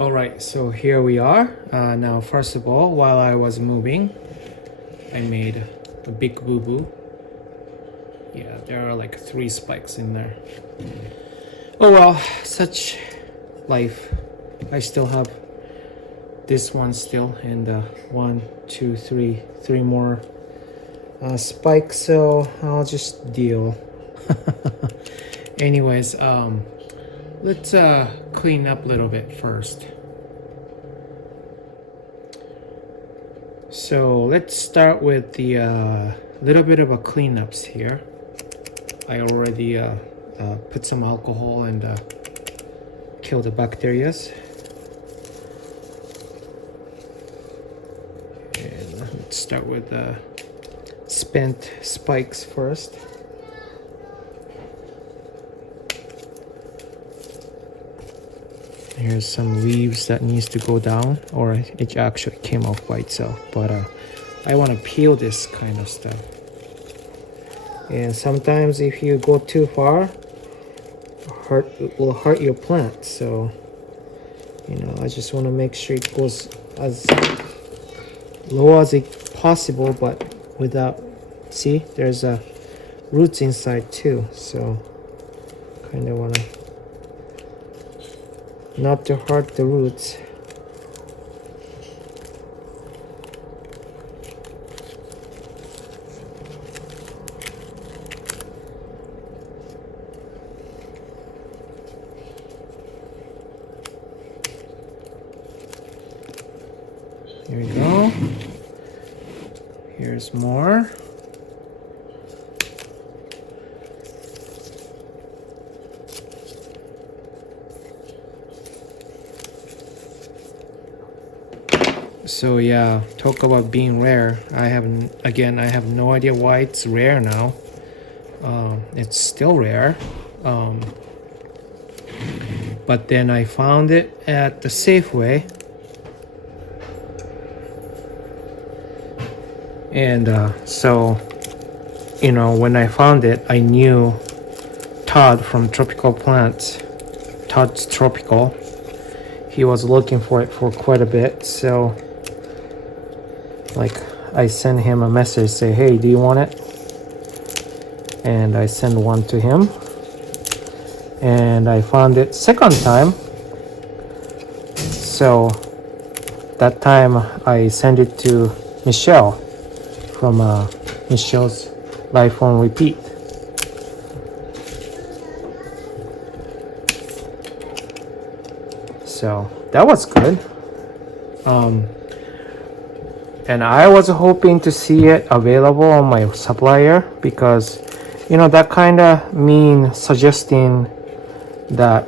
All right, so here we are. Now, first of all, while I was moving, I made a big boo-boo. Yeah, there are like 3 spikes in there. Oh well, such life. I still have this one still, and 1, 2, 3, 3 more spikes, so I'll just deal. Anyways, let's clean up a little bit first. So let's start with the little bit of a cleanups here. I already put some alcohol and kill the bacteria. And let's start with spent spikes first. Here's some leaves that needs to go down, or it actually came off by itself, but I want to peel this kind of stuff. And sometimes if you go too far, it will hurt your plant, so you know, I just want to make sure it goes as low as it possible, but without, see, there's roots inside too, so kind of want to not to hurt the roots. Here we go. Here's more. So yeah, talk about being rare. I have no idea why it's rare now. It's still rare. But then I found it at the Safeway. And so, you know, when I found it, I knew Todd from Tropical Plants. Todd's Tropical. He was looking for it for quite a bit, so like I sent him a message, say, hey, do you want it? And I sent one to him, and I found it second time. So that time I sent it to Michelle from Michelle's Life on Repeat. So that was good. And I was hoping to see it available on my supplier, because you know that kind of mean suggesting that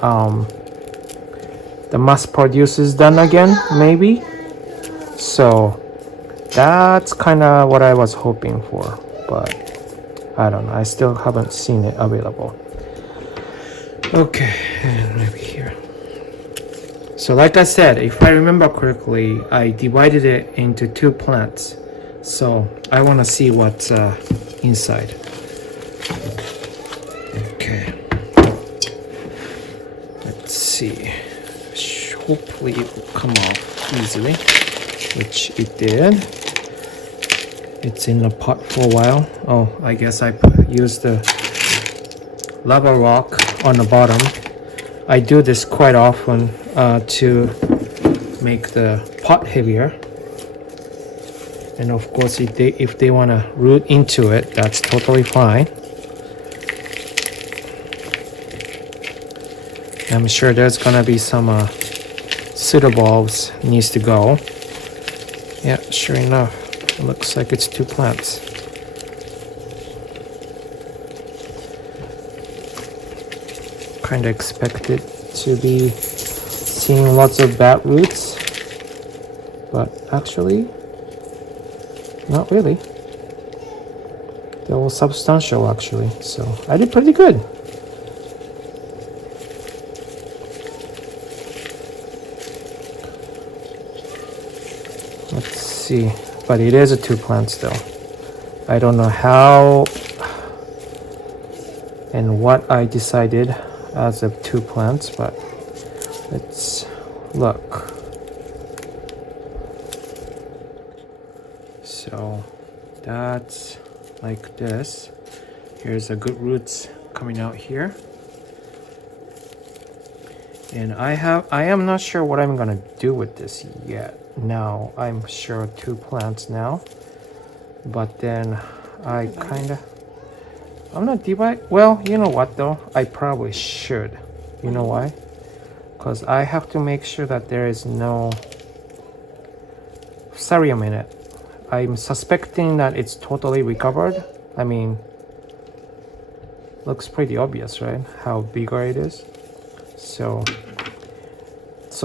the mass produce is done again, maybe. So that's kind of what I was hoping for, but I don't know, I still haven't seen it available. Okay, and maybe here. So like I said, if I remember correctly, I divided it into 2 plants. So I want to see what's inside. Okay. Let's see. Hopefully it will come off easily, which it did. It's in the pot for a while. Oh, I guess I used the lava rock on the bottom. I do this quite often to make the pot heavier, and of course if they want to root into it, that's totally fine. I'm sure there's gonna be some pseudobulbs needs to go. Yeah, sure enough, it looks like it's 2 plants. Kind of expected to be seeing lots of bad roots, but actually not really. They're all substantial actually, so I did pretty good. Let's see, but it is a 2 plants though. I don't know how and what I decided as of 2 plants, but let's look. So that's like this. Here's a good roots coming out here. And I am not sure what I'm gonna do with this yet. Now I'm sure 2 plants now, but then I'm not divide. Well, you know what though, I probably should. You know why? Because I have to make sure that there is no fusarium in it. I'm suspecting that it's totally recovered. I mean, looks pretty obvious, right? How bigger it is. So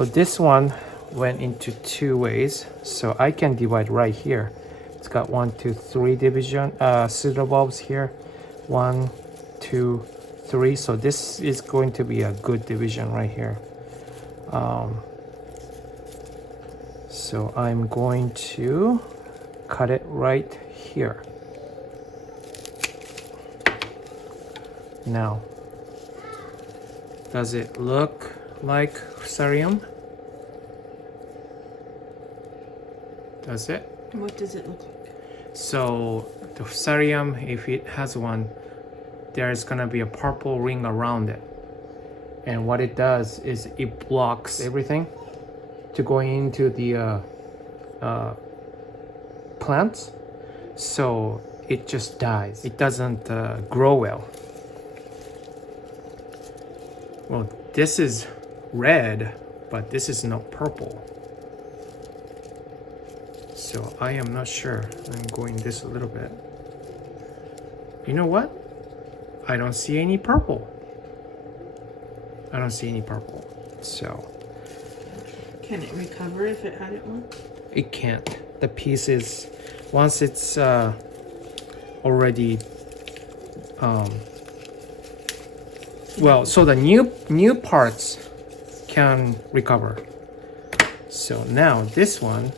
this one went into 2 ways. So I can divide right here. It's got 1, 2, 3 division pseudo bulbs here. 1, 2, 3. So this is going to be a good division right here. So I'm going to cut it right here. Now, does it look like fusarium? Does it? What does it look like? So the fusarium, if it has one, there's gonna be a purple ring around it. And what it does is it blocks everything to going into the plants. So it just dies. It doesn't grow well. Well, this is red, but this is not purple. So I am not sure. I'm going this a little bit. You know what? I don't see any purple. I don't see any purple. So can it recover if it had it one? It can't. The piece is, once it's already well, so the new parts can recover. So now this one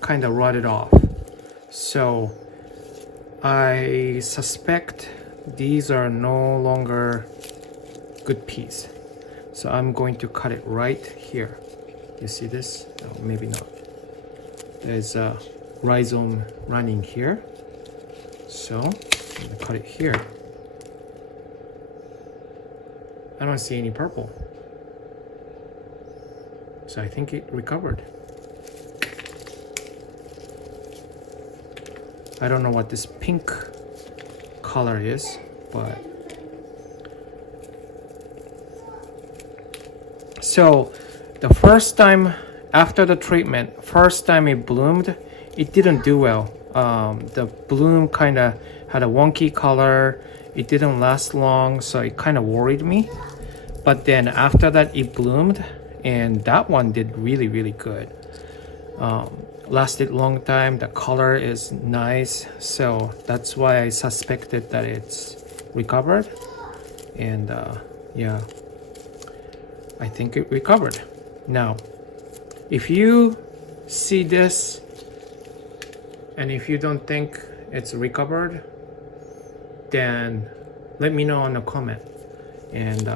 kind of rotted off. So I suspect these are no longer good piece. So I'm going to cut it right here. You see this? Oh, maybe not. There's a rhizome running here. So I'm gonna cut it here. I don't see any purple. So I think it recovered. I don't know what this pink color is, but so the first time after the treatment, first time it bloomed, it didn't do well. The bloom kind of had a wonky color. It didn't last long, so it kind of worried me. But then after that, it bloomed, and that one did really, really good. Lasted long time. The color is nice, so that's why I suspected that it's recovered. And yeah, I think it recovered. Now, if you see this and if you don't think it's recovered, then let me know in a comment. And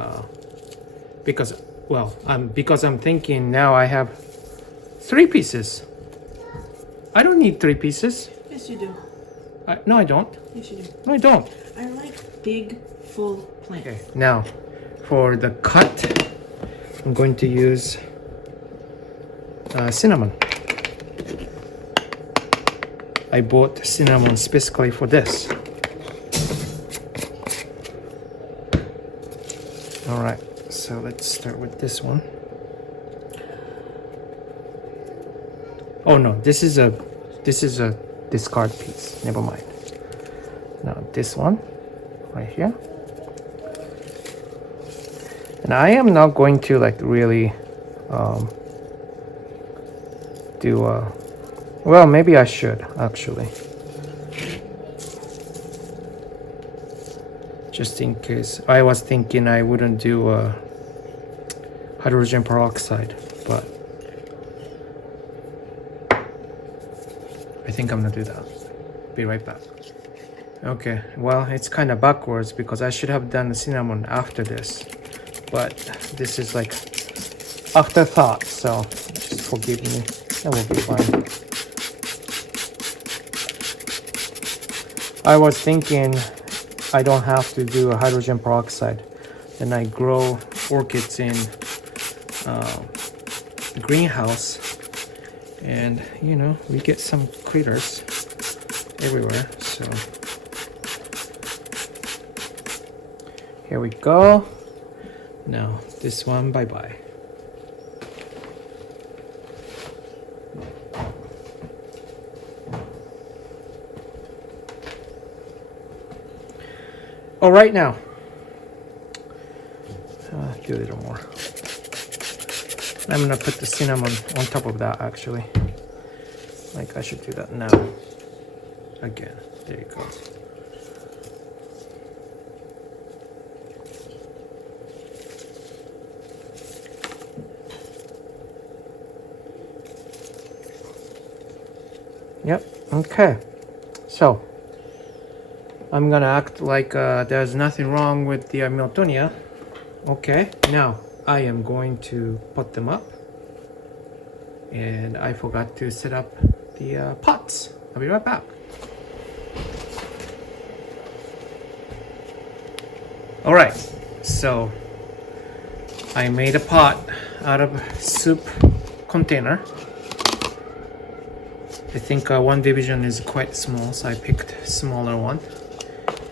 because I'm thinking now I have 3 pieces. I don't need 3 pieces. Yes, you do. No, I don't. Yes, you do. No, I don't. I like big, full plants. Okay, now for the cut, I'm going to use cinnamon. I bought cinnamon specifically for this. All right, so let's start with this one. Oh no, this is a discard piece. Never mind. Now this one right here. And I am not going to like really do well, maybe I should actually, just in case. I was thinking I wouldn't do hydrogen peroxide, but I think I'm gonna do that. Be right back. Okay, well, it's kind of backwards because I should have done the cinnamon after this, but this is like afterthought, so just forgive me. That will be fine. I was thinking I don't have to do a hydrogen peroxide, and I grow orchids in greenhouse, and you know, we get some critters everywhere. So here we go. Now this one, bye bye. All right, now do a little more. I'm gonna put the cinnamon on top of that, actually. Like, I should do that now. Again, there you go. Yep, okay. So I'm gonna act like there's nothing wrong with the Miltonia. Okay, now I am going to put them up. And I forgot to set up the pots. I'll be right back. Alright, so I made a pot out of soup container. I think one division is quite small, so I picked a smaller one.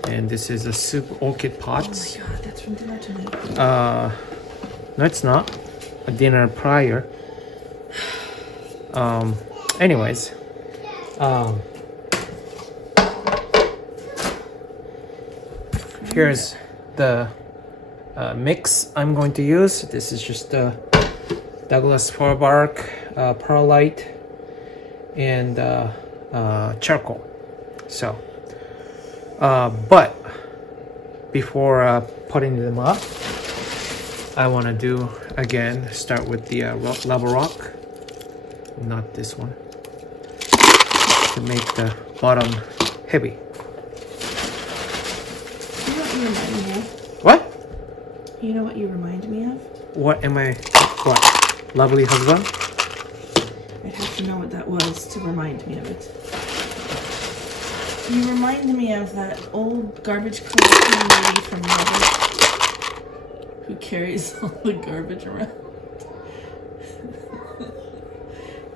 And this is a soup orchid pot. Oh my god, that's from dinner tonight. No, it's not. A dinner prior. Anyways. Here's the mix I'm going to use. This is just Douglas fir bark, perlite, and charcoal. So, but before putting them up, I want to do again, start with the lava rock, not this one, to make the bottom heavy. You know what you remind me of? What? You know what you remind me of? What am I? What? Lovely husband? I'd have to know what that was to remind me of it. You remind me of that old garbage collecting lady from Repot who carries all the garbage around.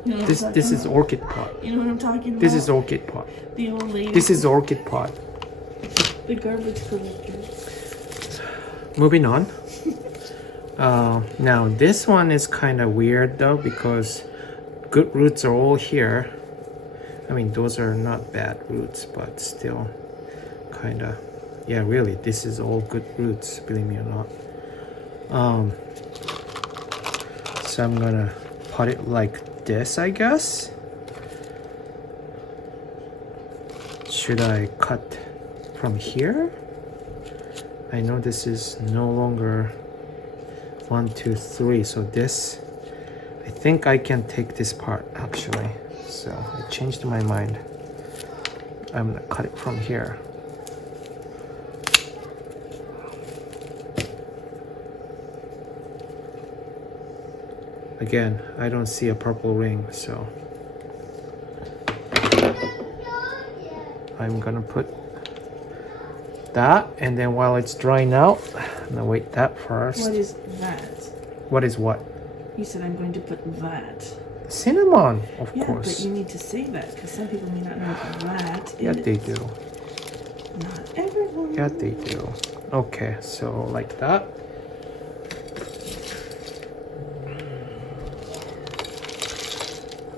You know what This I'm this talking is about? orchid pot. You know what I'm talking about? This is orchid pot. the old lady. This is orchid pot. the garbage collector. Moving on. Now this one is kind of weird though, because good roots are all here. I mean, those are not bad roots, but still kind of, yeah, really, this is all good roots, believe me or not. So I'm gonna pot it like this, I guess. Should I cut from here? I know this is no longer 1, 2, 3, so this, I think I can take this part actually. So I changed my mind. I'm gonna cut it from here. Again, I don't see a purple ring, so I'm gonna put that, and then while it's drying out, I'm gonna wait that first. What is that? What is what? You said I'm going to put that. Cinnamon, of Yeah, course. but you need to say that because some people may not know what that Yeah, is. they do. Not everyone. Yeah, they do. Okay, so like that.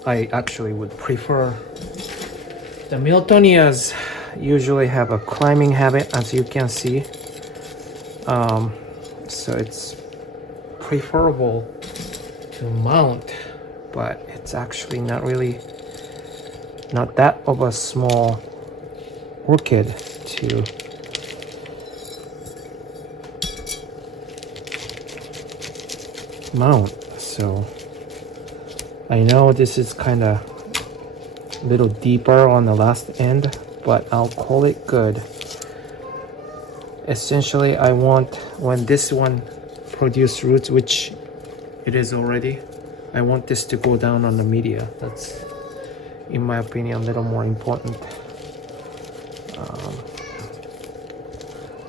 I actually would prefer, the Miltonias usually have a climbing habit, as you can see. So it's preferable to mount, but it's actually not really, not that of a small orchid to mount. So I know this is kind of a little deeper on the last end, but I'll call it good. Essentially, I want, when this one produce roots, which it is already. I want this to go down on the media. That's, in my opinion, a little more important.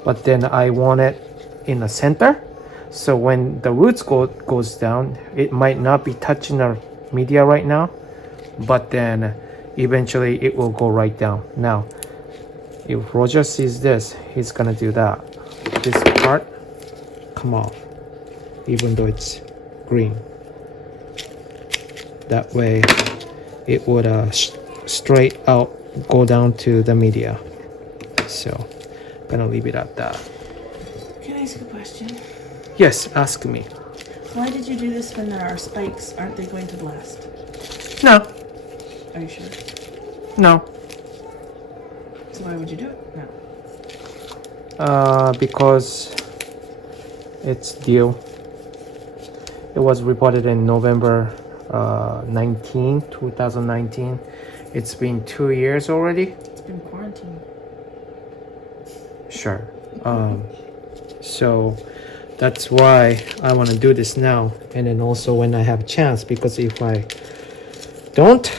But then I want it in the center, so when the roots goes down, it might not be touching the media right now, but then eventually it will go right down. Now, if Roger sees this, he's gonna do that. This part come off, even though it's green. That way, it would straight out go down to the media. So, gonna leave it at that. Can I ask a question? Yes, ask me. Why did you do this when there are spikes? Aren't they going to blast? No, Are you sure? no. So why would you do it? No. Because it's due. It was reported in November 2019. It's been 2 years already. It's been quarantined. Sure. So that's why I want to do this now, and then also when I have a chance, because if I don't,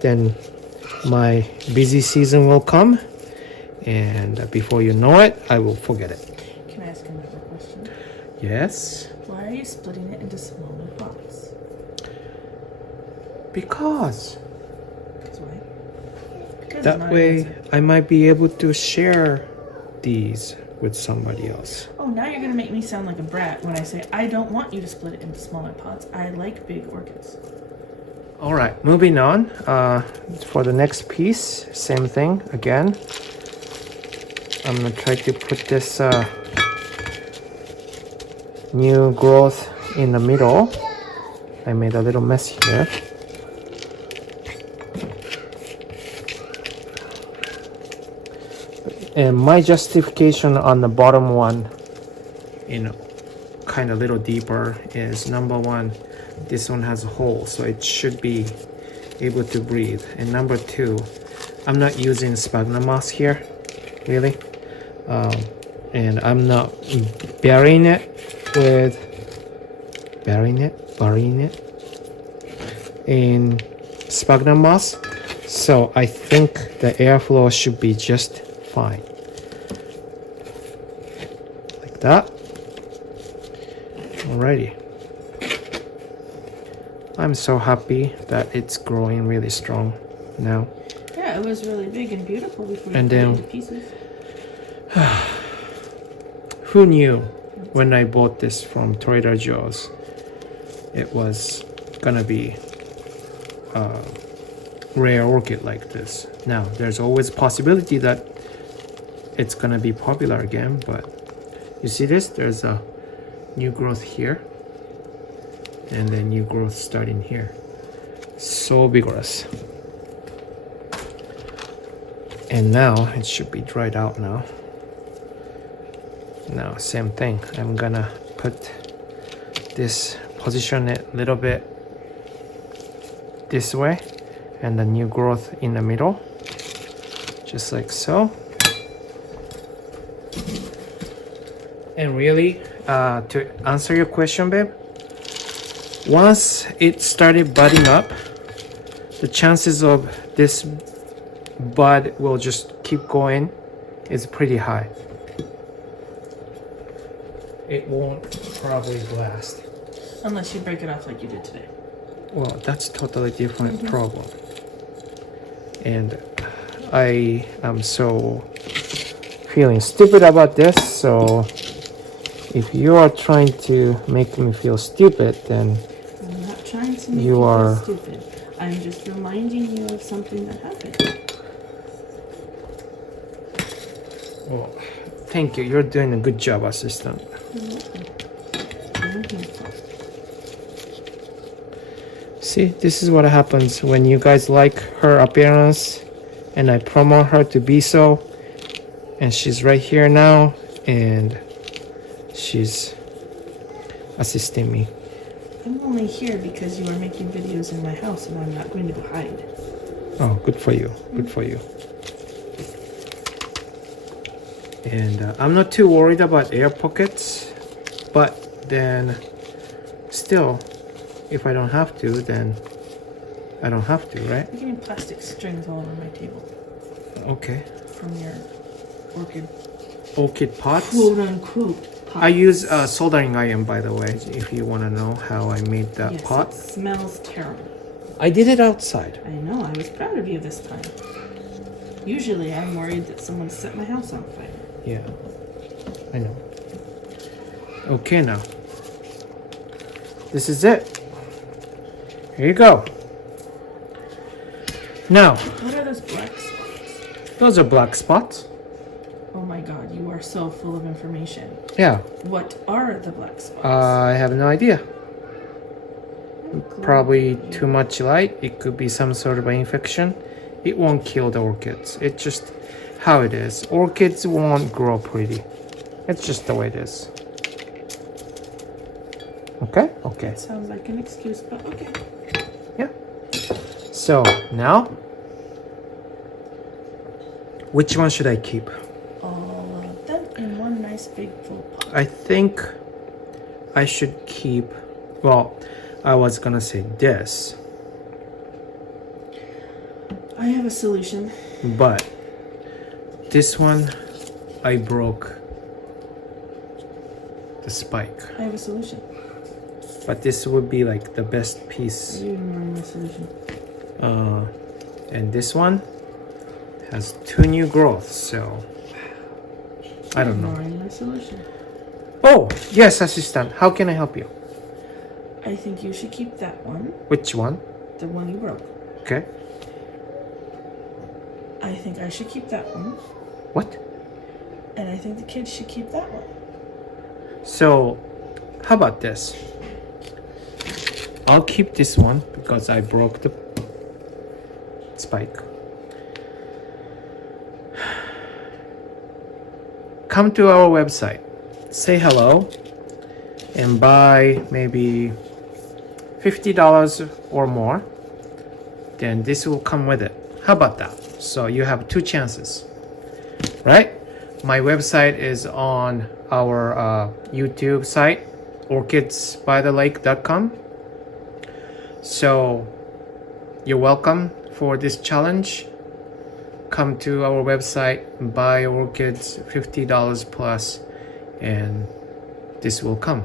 then my busy season will come, and before you know it, I will forget it. Can I ask another question? Yes. Why are you splitting it into smaller pots? Because Why? Because that it's way not an answer. I might be able to share these with somebody else. Oh, now you're gonna make me sound like a brat when I say I don't want you to split it into smaller pots. I like big orchids. All right, moving on. For the next piece, same thing again. I'm gonna try to put this new growth in the middle. I made a little mess here. And my justification on the bottom one, kind of a little deeper, is number one, this one has a hole, so it should be able to breathe. And number two, I'm not using sphagnum moss here, really. And I'm not burying it in sphagnum moss. So I think the airflow should be just fine. Like that. Alrighty. I'm so happy that it's growing really strong now. Yeah, it was really big and beautiful before you And put it then- into pieces. Who knew when I bought this from Trader Joe's it was gonna be a rare orchid like this. Now there's always a possibility that it's gonna be popular again, but you see this? There's a new growth here and then new growth starting here. So vigorous. And now it should be dried out now. Now same thing, I'm gonna put this, position it a little bit this way, and the new growth in the middle, just like so. And really, to answer your question, babe, once it started budding up, the chances of this bud will just keep going is pretty high. It won't probably blast. Unless you break it off like you did today. Well, that's totally different problem. And I am so feeling stupid about this, so if you are trying to make me feel stupid, then I'm not trying to make You you are- feel stupid. I'm just reminding you of something that happened. well, thank you. You're doing a good job, assistant. You're welcome. I'm here. See, this is what happens when you guys like her appearance and I promote her to be so, and she's right here now and she's assisting me. I'm only here because you are making videos in my house and I'm not going to go hide. Oh, good for you. Good for you. And I'm not too worried about air pockets, but then still, if I don't have to, then I don't have to, right? You're getting plastic strings all over my table Okay. from your orchid, Orchid pots. quote unquote, pot. I use a soldering iron, by the way, if you want to know how I made that Yes, pot. it smells terrible. I did it outside. I know, I was proud of you this time. Usually I'm worried that someone set my house on fire. Yeah, I know. Okay, now. This is it. Here you go. Now, What are those black spots? those are black spots. Oh my god, you are so full of information. Yeah, What are the black spots? I have no idea. I'm glad Probably you- too much light. It could be some sort of an infection. It won't kill the orchids. It's just how it is. Orchids won't grow pretty. It's just the way it is. Okay? Okay. Sounds like an excuse, but okay. Yeah. So now, which one should I keep? All of them in one nice big full pot. I think I should keep, well, I was gonna say this, I have a solution. but this one I broke the spike. I have a solution. But this would be like the best piece. Are you ignoring my solution? And this one has 2 new growths, so I don't know. Ignoring my solution. Oh, yes, assistant. How can I help you? I think you should keep that one, Which one? the one you broke. Okay. I think I should keep that one, What? and I think the kids should keep that one. So, how about this? I'll keep this one because I broke the spike. Come to our website, say hello, and buy maybe $50 or more. Then this will come with it. How about that? So you have 2 chances, right? My website is on our YouTube site, orchidsbythelake.com. So you're welcome for this challenge. Come to our website, buy orchids, $50 plus, and this will come.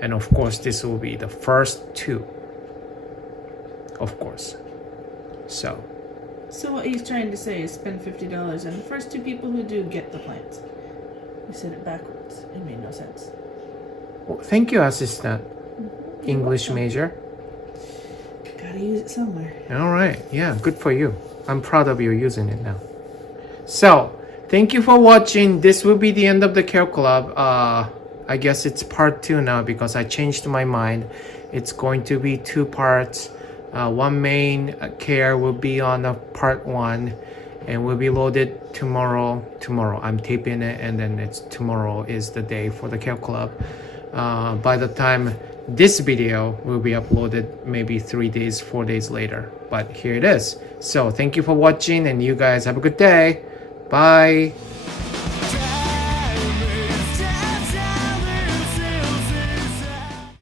And of course, this will be the first 2. Of course. So, So what he's trying to say is spend $50, and the first 2 people who do get the plants. You said it backwards. It made no sense. well, thank you, assistant. English welcome. major. Gotta use it somewhere. All right. Yeah, good for you. I'm proud of you using it now. So, thank you for watching. This will be the end of the Care Club. I guess it's part 2 now because I changed my mind. It's going to be 2 parts. One main care will be on the part 1 and will be loaded tomorrow. I'm taping it, and then it's tomorrow is the day for the Care Club. By the time this video will be uploaded, maybe 3 days, 4 days later. But here it is. So thank you for watching, and you guys have a good day. Bye.